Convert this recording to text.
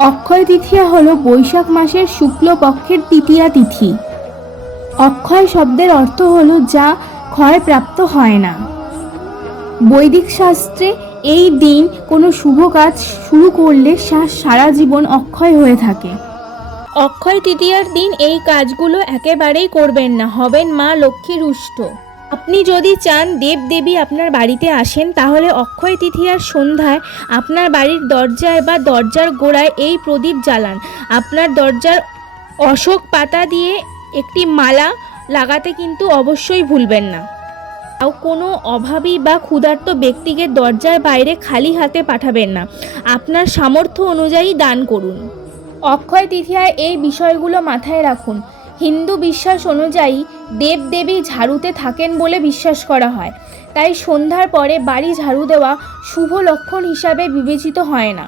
অক্ষয় তৃতীয়া হলো বৈশাখ মাসের শুক্লপক্ষের তৃতীয়া তিথি। অক্ষয় শব্দের অর্থ হলো যা ক্ষয়প্রাপ্ত হয় না। বৈদিক শাস্ত্রে এই দিন কোনো শুভ কাজ শুরু করলে সারা জীবন অক্ষয় হয়ে থাকে। অক্ষয় তৃতীয়ার দিন এই কাজগুলো একেবারেই করবেন না, হবেন মা লক্ষ্মী রুষ্ট। আপনি যদি চান দেবদেবী আপনার বাড়িতে আসেন, তাহলে অক্ষয় তৃতীয়ার সন্ধ্যায় আপনার বাড়ির দরজায় বা দরজার গোড়ায় এই প্রদীপ জ্বালান। আপনার দরজার অশোক পাতা দিয়ে একটি মালা লাগাতে কিন্তু অবশ্যই ভুলবেন না। কোনো অভাবী বা ক্ষুধার্ত ব্যক্তিকে দরজার বাইরে খালি হাতে পাঠাবেন না। আপনার সামর্থ্য অনুযায়ী দান করুন। অক্ষয় তৃতীয়ায় এই বিষয়গুলো মাথায় রাখুন। হিন্দু বিশ্বাস অনুযায়ী দেবদেবী ঝাড়ুতে থাকেন বলে বিশ্বাস করা হয়, তাই সন্ধ্যার পরে বাড়ি ঝাড়ু দেওয়া শুভ লক্ষণ হিসাবে বিবেচিত হয় না।